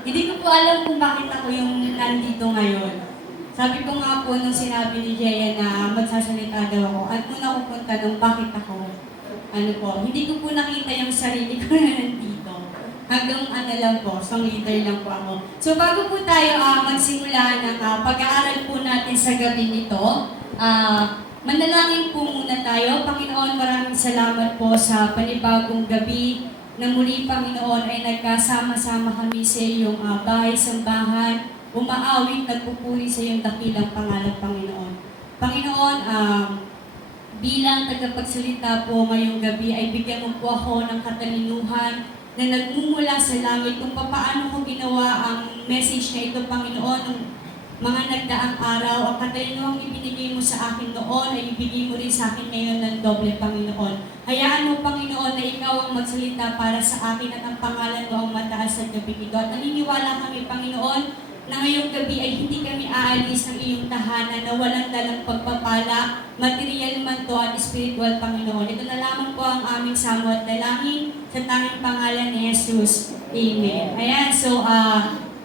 Hindi ko po alam kung bakit ako yung nandito ngayon. Sabi ko nga po nung sinabi ni Jaya na magsasalita daw ako, at muna ako punta nung bakit ako. Ano po, hindi ko po nakita yung sarili ko na nandito. Hanggang ano lang po, song leader lang po ako. So bago po tayo magsimula ng pag-aaral po natin sa gabi nito, manalangin po muna tayo. Panginoon, maraming salamat po sa panibagong gabi na muli, Panginoon, ay nagkasama-sama kami sa iyong bahay-sambahan, umaawit, nagpupuri sa iyong dakilang pangalan, Panginoon. Panginoon, bilang tagapagsalita po ngayong gabi ay bigyan mo po ako ng katalinuhan na nagmumula sa langit kung paano ko ginawa ang message na ito, Panginoon, ng mga nagdaang araw. Ang katalinuhang ibinigay mo sa akin noon ay ibigay mo rin sa akin ngayon ng doble, Panginoon. Hayaan mo, Panginoon, na ikaw ang magsalita para sa akin at ang pangalan mo ang mataas sa gabi ito. At naniniwala kami, Panginoon, na ngayong gabi ay hindi kami aalis ng iyong tahanan na walang dalang pagpapala, material man to at spiritual, Panginoon. Ito na lamang po ang aming samo at dalangin sa tanging pangalan ni Jesus. Amen. Ayan, so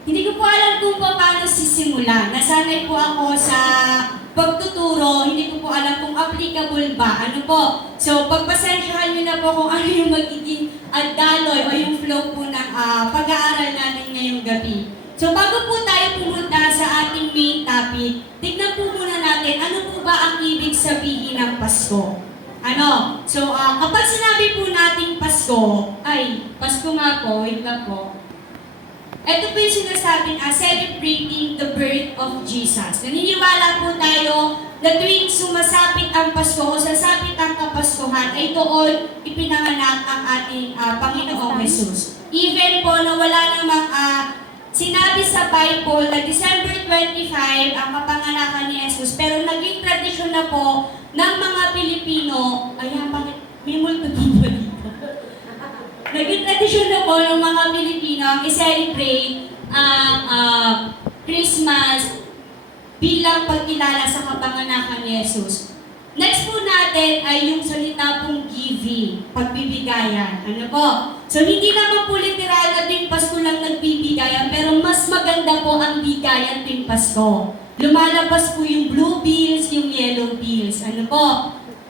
hindi ko po alam kung paano sisimulan. Nasanay po ako sa pagtuturo, hindi ko po alam kung applicable ba. Ano po? So, pagpasensyahan nyo na po kung ano yung magiging daloy o yung flow po ng pag-aaral natin ngayong gabi. So, bago po tayo pumunta sa ating main topic, tignan po muna natin ano po ba ang ibig sabihin ng Pasko. Ano? So, kapag sinabi po nating Pasko, Pasko nga po, wait lang po. Ito po yung sinasabing celebrating the birth of Jesus. Naniniwala po tayo na tuwing sumasapit ang Pasko o sasapit ang Kapaskuhan ay doon ipinanganak ang ating Panginoong Jesus. Even po na wala namang sinabi sa Bible na December 25 ang kapanganakan ni Jesus, pero naging tradisyon na po ng mga Pilipino, bakit may multo dito dito? Naging tradisyon na po ng mga Pilipino ang i-celebrate ang Christmas bilang pagkilala sa kapanganakan ni Jesus. Next po natin ay yung salita pong giving, pagbibigayan. Ano po? So hindi naman po literal na tuwing Pasko lang nagbibigayan, pero mas maganda po ang bigayan tuwing Pasko. Lumalabas po yung blue bills, yung yellow bills. Ano po?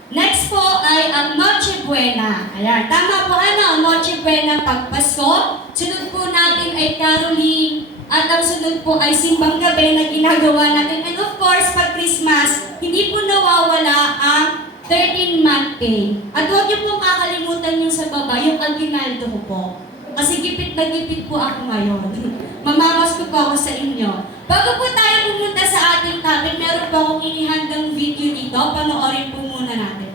Next po ay ang Noche Buena. Ayan, tama po Noche Buena pag Pasko. Sunod po natin ay caroling. At ang sunod po ay simbang gabi na ginagawa natin. And of course, pag Christmas, hindi po nawawala ang 13-month pay. At huwag niyo pong kakalimutan yung sa baba, yung aguinaldo ko po. Kasi gipit na gipit po ako ngayon. Mamamas ko po ako sa inyo. Bago po tayo pumunta sa ating topic, meron po akong inihandang video dito. Panoorin po muna natin.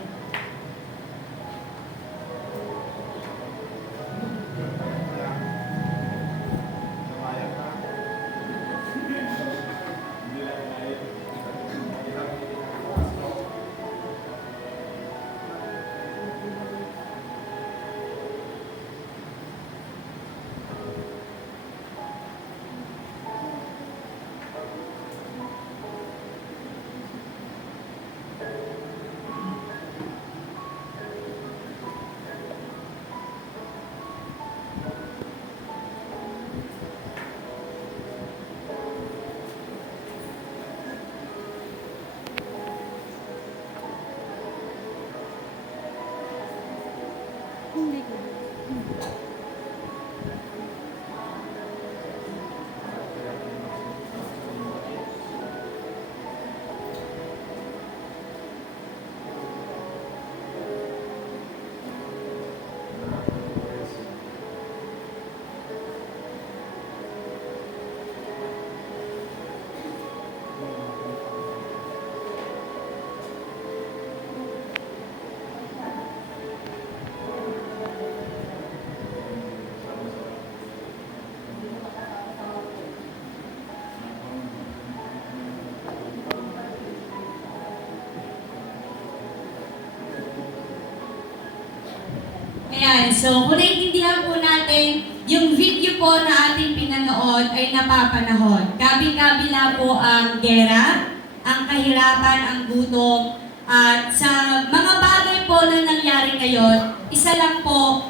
Ayan, so kung naiintindihan po natin, yung video po na ating pinanood ay napapanahon. Gabi-kabila po ang gera, ang kahirapan, ang gutom, at sa mga bagay po na nangyari ngayon, isa lang po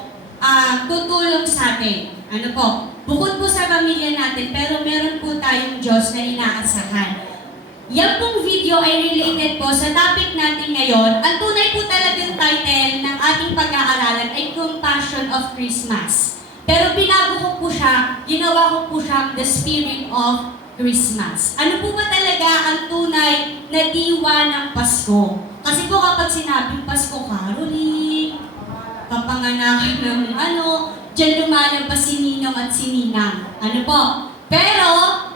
tutulong sa atin. Ano po? Bukod po sa pamilya natin, pero meron po tayong Diyos na inaasahan. Yan pong video ay related po sa topic natin ngayon. Ang tunay po talagang title ng ating pag-aaralan ay Compassion of Christmas. Pero binago ko po siya, ginawa ko po siyang The Spirit of Christmas. Ano po ba talaga ang tunay na diwa ng Pasko? Kasi po kapag sinabing Pasko, caroling, kapanganakan ng dyan lumalabas si Ninong at si Ninang. Ano po? Pero,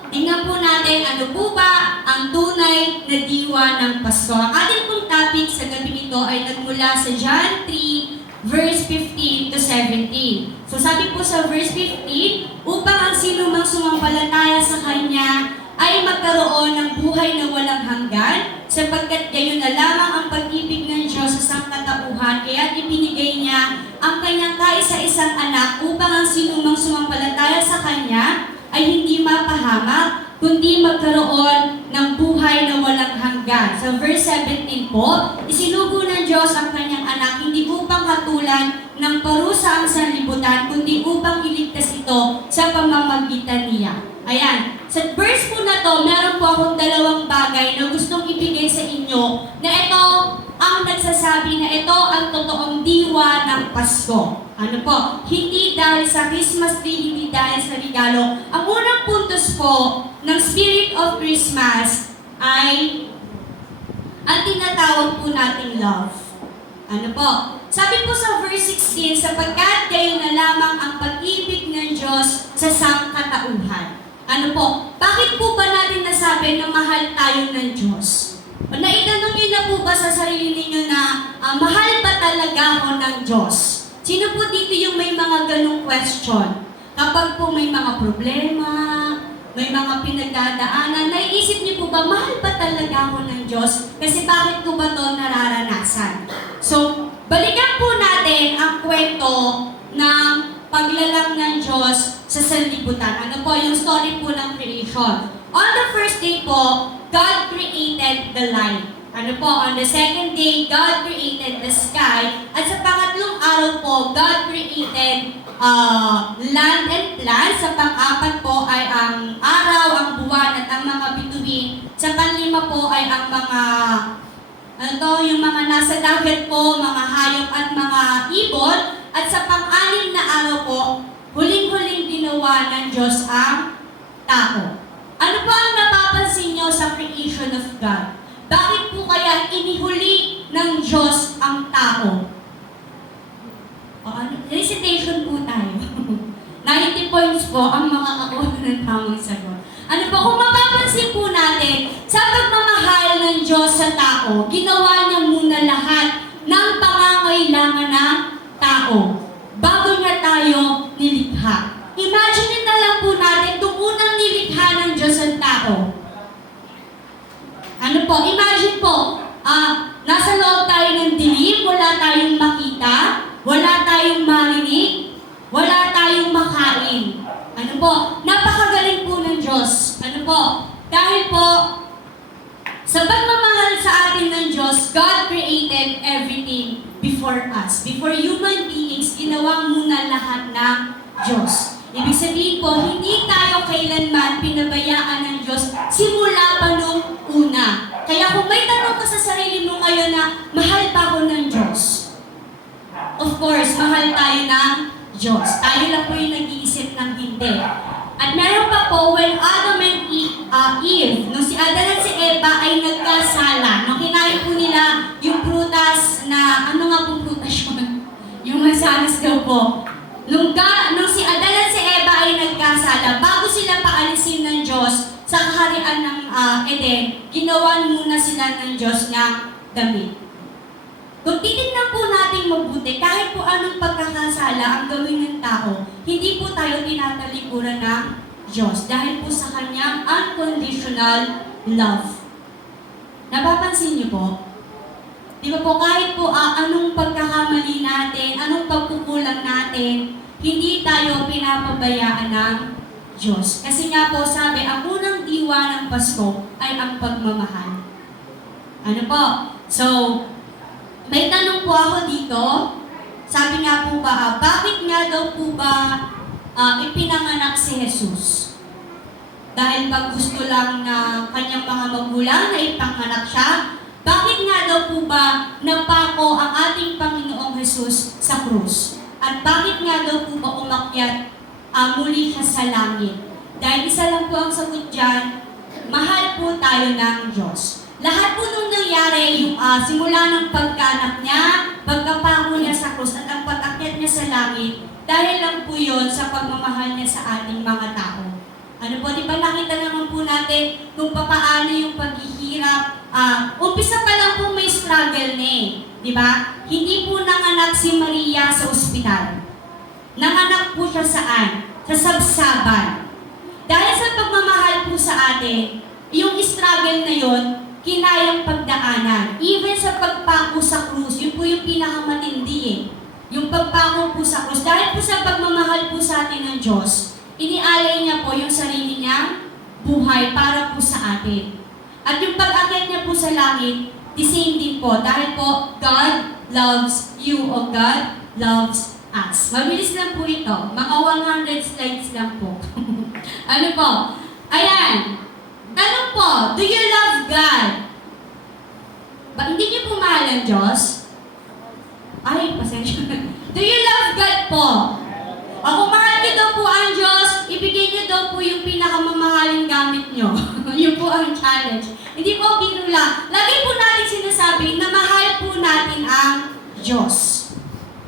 tingnan po natin ano po ba ang tunay na diwa ng Pasko. Ang ating pong topic sa gabi ito ay nagmula sa John 3, verse 15 to 17. So sabi po sa verse 15, upang ang sino mang sumampalataya sa Kanya ay magkaroon ng buhay na walang hanggan, sapagkat gayon na lamang ang pag-ibig ng Diyos sa sangkatauhan, kaya't ibinigay niya ang Kanyang kaisa-isang anak upang ang sino mang sumampalataya sa Kanya ay hindi mapahamak, kundi magkaroon ng buhay na walang hanggan. Sa verse 17 po, isinugo ng Diyos ang Kanyang anak, hindi upang hatulan ng parusa ang sanlibutan, kundi upang iligtas ito sa pamamagitan niya. Ayan. Sa verse po na to, meron po akong dalawang bagay na gustong ibigay sa inyo na ito ang nagsasabi na ito ang totoong diwa ng Pasko. Ano po? Hindi dahil sa Christmas tree, hindi dahil sa regalo. Ang unang puntos po ng Spirit of Christmas ay ang tinatawag po nating love. Ano po? Sabi po sa verse 16, sapagkat gayon na lamang ang pag-ibig ng Diyos sa sangkatauhan. Ano po? Bakit po ba natin nasabi na mahal tayo ng Diyos? Naitanong niyo na po ba sa sarili ninyo na mahal ba talaga ako ng Diyos? Sino po dito yung may mga ganong question? Kapag po may mga problema, may mga pinagdadaanan, naiisip niyo po ba, mahal ba talaga ako ng Diyos? Kasi bakit ko ba ito nararanasan? So, balikan po natin ang kwento ng paglalang ng Diyos sa sanlibutan. Ano po, yung story po ng creation. On the first day po, God created the light. Ano po, on the second day, God created the sky. At sa pangatlong araw po, God created land and plants. Sa pang-apat po ay ang araw, ang buwan, at ang mga bituin. Sa panlima po ay ang mga yung mga nasa dagat po, mga hayop at mga ibon. At sa pang-anim na araw po, huling-huling ginawa ng Diyos ang tao. Ano po ang napapansin nyo sa creation of God? Bakit po kaya inihuli ng Diyos ang tao? Recitation po tayo. 90 points po ang makakakuha ng tamang sagot. Ano po, kung mapapansin po natin, sa pagmamahal ng Diyos sa tao, ginawa niya muna lahat ng pangangailangan ng tao bago niya tayo nilikha. Imagine na lang po natin kung unang nilikha ng Diyos ang tao. Ano po, imagine po, nasa loob tayo ng dilim, wala tayong makita, wala tayong marinig, wala tayong makain. Ano po, napakagaling po ng Diyos. Ano po, dahil po, sa pagmamahal sa atin ng Diyos, God created everything before us. Before human beings, ginawa muna lahat ng Diyos. Ibig sabihin po, hindi tayo kailanman pinabayaan ng Diyos simula pa nung una. Kaya kung may tanong ka sa sarili mo ngayon na, mahal pa ako ng Diyos? Of course, mahal tayo ng Diyos. Tayo lang po yung nag-iisip ng hindi. At meron pa po, when Adam and Eve, nung si Adan at si Eva ay nagkasala, nung kinain po nila yung prutas na, ano nga pong prutas yun? Yung masanas daw po. Nung si Adan at si Eva ay nagkasala, bago sila paalisin ng Diyos sa kaharian ng Eden, ginawan muna sila ng Diyos na damit. Kung titignan po natin mabuti, kahit po anong pagkakasala ang gawin ng tao, hindi po tayo tinatalikuran ng Diyos dahil po sa Kanyang unconditional love. Napapansin niyo po? Di ba po, kahit po anong pagkakamali natin, anong pagkukulang natin, hindi tayo pinapabayaan ng Diyos. Kasi nga po sabi, ang unang diwa ng Pasko ay ang pagmamahal. Ano po? So, may tanong po ako dito. Sabi nga po ba, bakit nga daw po ba ipinanganak si Jesus. Dahil pag gusto lang na kanyang mga magulang na ipanganak siya, bakit nga daw po ba napako ang ating Panginoong Jesus sa krus? At bakit nga daw po ba umakyat muli siya sa langit? Dahil isa lang po ang sagot dyan, mahal po tayo ng Diyos. Lahat po nung nangyari, yung simula ng pagkanak niya, pagkapako niya sa krus at ang pag-akyat niya sa langit, dahil lang po yun sa pagmamahal niya sa ating mga tao. Ano po, di ba nakita naman po natin kung paano yung paghihirap. Umpisa pa lang po may struggle na di ba? Hindi po nanganak si Maria sa ospital. Nanganak po siya saan? Sa sabsaban. Dahil sa pagmamahal po sa atin, yung struggle na yon kinayang pagdaanan. Even sa pagpako sa krus, yun po yung pinakamatindi Yung pagpako po sa krus. Dahil po sa pagmamahal po sa atin ng Diyos, inialay niya po yung sarili niyang buhay para po sa atin. At yung pag-akyat niya po sa langit, the same din po. Dahil po, God loves you o God loves us. Mabilis lang po ito. Mga 100 slides lang po. Ano po? Ayan. Tanong po, do you love God? Hindi niyo po mahal ang Diyos? Ay, pasensya. Do you love God po? Kung mahal niyo daw po ang Diyos, ibigay niyo daw po yung pinakamamahaling gamit niyo. Yun po ang challenge. Hindi po biro lang. Lagi po natin sinasabi na mahal po natin ang Diyos.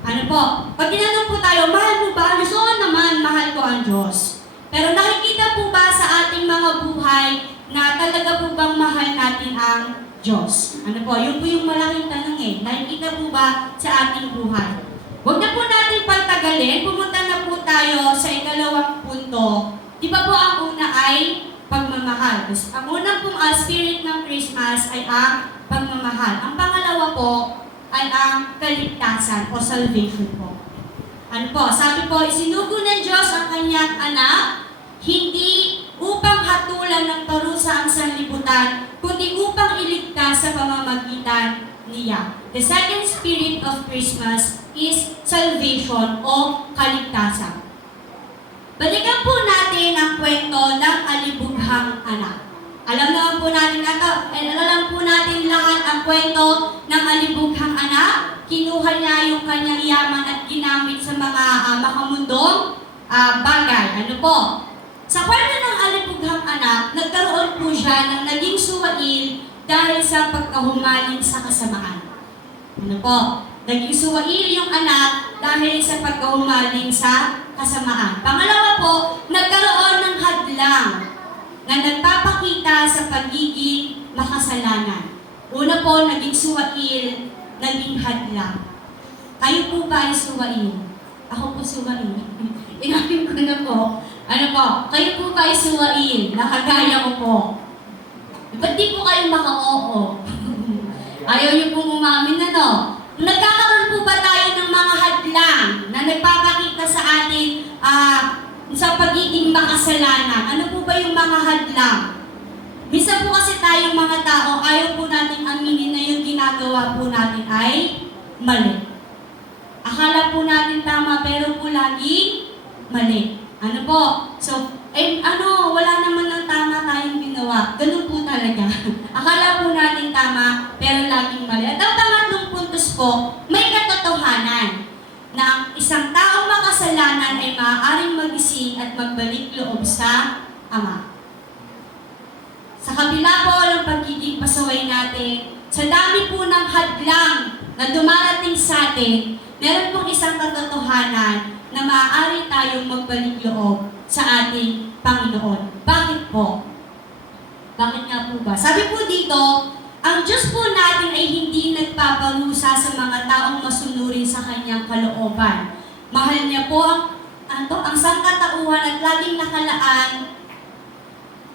Ano po? Pag tinanong po tayo, mahal mo ba ang Diyos? Oo naman, mahal ko ang Diyos. Pero nakikita po ba sa ating mga buhay na talaga po bang mahal natin ang Diyos? Ano po? Yun po yung malaking tanong Nakikita po ba sa ating buhay? Huwag na po natin pagtagalin. Pumunta na po tayo sa ikalawang punto. Di ba po ang una ay pagmamahal? Ang unang pong spirit ng Christmas ay ang pagmamahal. Ang pangalawa po ay ang kaligtasan o salvation po. Ano po? Sabi po, isinugo ng Diyos ang kanyang anak, hindi upang hatulan ng parusa ang sanlibutan, kundi upang iligtas sa pamamagitan niya. The second spirit of Christmas is salvation o kaligtasan. Balikan po natin ang kwento ng alibughang anak. Alam naman po natin alam po natin lahat ang kwento ng alibughang anak. Kinuha niya yung kanyang yaman at ginamit sa mga makamundong bagay. Ano po? Sa kwento ng alibughang anak, nagkaroon po siya ng naging suwail dahil sa pagkahumaling sa kasamaan. Ano po? Naging suwail yung anak dahil sa pagkahumaling sa kasamaan. Pangalawa po, nagkaroon ng hadlang na nagpapakita sa pagiging makasalanan. Una po, naging suwail, naging hadlang. Kayo po ba ay suwail? Ako po suwail. Inamin ko na po. Ano po? Kayo po ba ay suwail? Nakagaya ko po. Ba't di po kayo maka-oo? Ayaw niyo pong umamin na no? Nagkakaroon po ba tayo ng mga hadlang na nagpapakita sa atin sa pagiging makasalanan? Ano po ba yung mga hadlang? Minsan po kasi tayong mga tao, ayaw po natin aminin na yung ginagawa po natin ay mali. Akala po natin tama pero po laging mali. Ano po? So, wala naman ng tama tayong ginawa. Ganun po talaga. Akala po natin tama, pero laging mali. At ang pangatlong puntos po, may katotohanan na ang isang taong makasalanan ay maaaring magising at magbalik loob sa Ama. Sa kabila po ng pagiging pasaway natin, sa dami po ng hadlang na dumarating sa atin, meron pong isang katotohanan na maaari tayong magbalik loob sa ating Panginoon. Bakit po? Bakit nga po ba? Sabi po dito, ang Diyos po natin ay hindi nagpaparusa sa mga taong masunurin sa kanyang kalooban. Mahal niya po ang sangkatauhan at laging nakalaan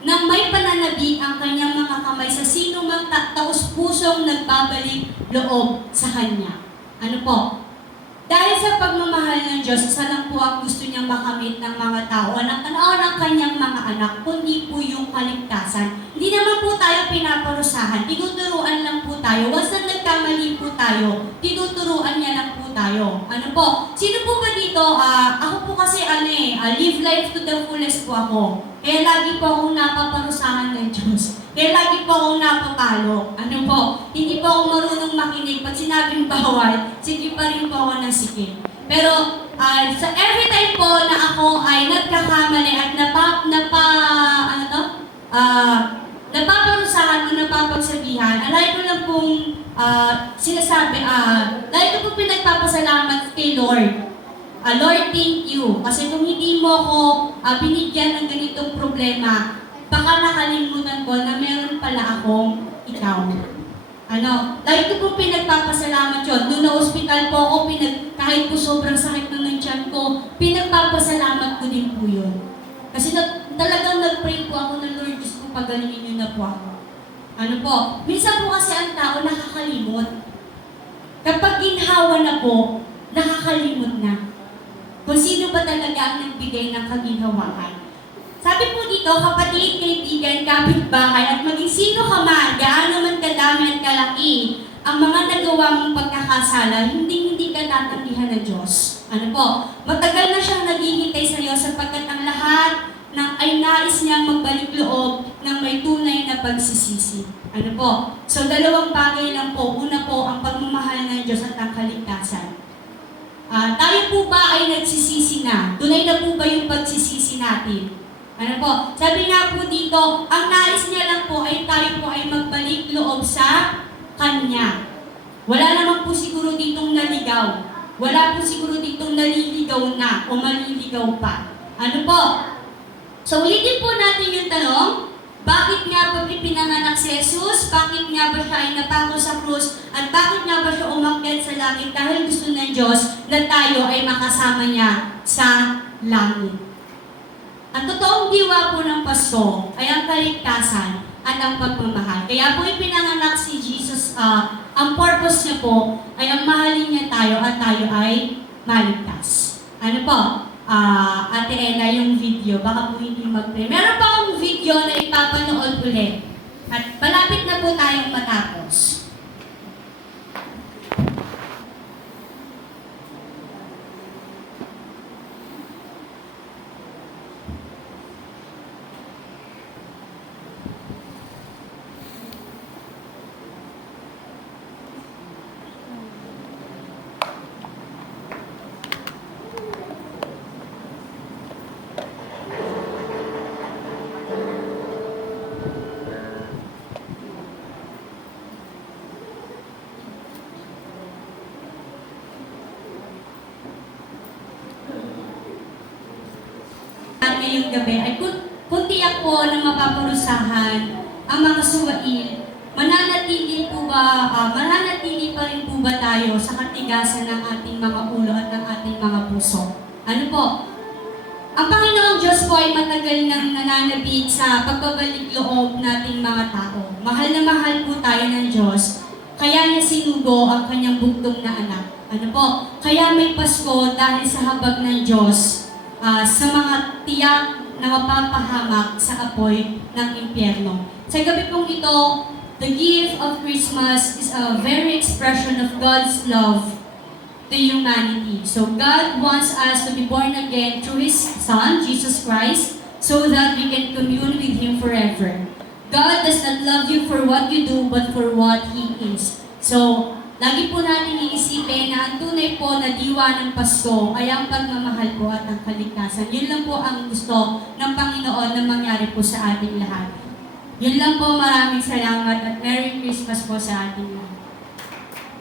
nang may pananabik ang kanyang mga kamay sa sino mang taus-pusong nagbabalik loob sa kanya. Ano po? Dahil sa pagmamahal ng Diyos, isa lang po ang gusto niyang makamit ng mga tao, ng kanyang mga anak, kundi po yung kaligtasan. Hindi naman po tayo pinaparusahan, tinuturuan lang po tayo. Once na nagkamali po tayo, tinuturuan niya lang po tayo. Ano po? Sino po ba dito? Ako po kasi live life to the fullest po ako. Kaya lagi po akong napaparusahan ng Diyos. Kaya lagi po akong napapalo. Ano po? Hindi po ako marunong makinig. Pag sinabing bawal, sige pa rin po ako ng sige. Pero sa every time po na ako ay nagkakamali at napaparusahan o napapagsabihan, alay ko lang pong sinasabi, lagi ko pong pinagpapasalamat kay Lord. Lord, thank you. Kasi kung hindi mo ako binigyan ng ganitong problema, baka nakalimutan ko na meron pala akong ikaw. Lagi ko po pinagpapasalamat yun. Noong na-hospital po ako, kahit po sobrang sakit ng tiyan ko, pinagpapasalamat ko din po yun. Kasi talagang nag-pray po ako na Lord, Diyos ko, pagalingin niyo na po ako. Minsan po kasi ang tao nakakalimot. Kapag ginhawa na po, nakakalimot na. Kung sino ba talaga ang nagbigay ng kaginhawaan. Sabi po dito, kapatid, kaibigan, kapitbahay, at maging sino ka man, gaano man kadami at kalaki, ang mga nagawa mong pagkakasala, hindi ka tatanggihan ng Diyos. Matagal na siyang naghihintay sa iyo sapagkat ang lahat ay nais niyang magbalik loob ng may tunay na pagsisisi. So, dalawang bagay lang po. Una po, ang pagmamahal ng Diyos at ang kaligtasan. Tayo po ba ay nagsisisi na? Tunay na po ba yung pagsisisi natin? Sabi nga po dito, ang nais niya lang po ay tayo po ay magbalik loob sa Kanya. Wala naman po siguro ditong naligaw. Wala po siguro ditong naliligaw na o maliligaw pa. So ulitin po natin yung tanong, bakit nga ba ipinanganak si Jesus? Bakit nga ba siya ay napako sa krus? At bakit nga ba siya umakyat sa langit? Dahil gusto ng Diyos na tayo ay makasama niya sa langit. Ang totoong diwa po ng Pasko ay ang kaligtasan at ang pagmamahal. Kaya po ipinanganak si Jesus, ang purpose niya po ay ang mahalin niya tayo at tayo ay maligtas. Ate Ella, yung video, baka po hindi mag-play. Meron pa akong video na ipapanood ulit. At malapit na po tayong matapos. Ngayong gabi ay kuntiyak po ng mapaparusahan ang mga suwail. Mananatili pa rin po ba tayo sa katigasan ng ating mga ulo at ng ating mga puso? Ang Panginoong Diyos po ay matagal nang nananabik sa pagbabalik loob nating mga tao. Mahal na mahal po tayo ng Diyos, kaya niya sinugo ang kanyang bugtong na anak. Kaya may Pasko dahil sa habag ng Diyos sa mga tiyak na mapapahamak sa apoy ng impyerno. Sa gabi pong ito, the gift of Christmas is a very expression of God's love to humanity. So God wants us to be born again through His Son, Jesus Christ, so that we can commune with Him forever. God does not love you for what you do, but for what He is. So, lagi po natin iisipin na ang tunay po na diwa ng Pasko ay ang pagmamahal po at ang kaligtasan. Yun lang po ang gusto ng Panginoon na mangyari po sa ating lahat. Yun lang po, maraming salamat at Merry Christmas po sa ating lahat.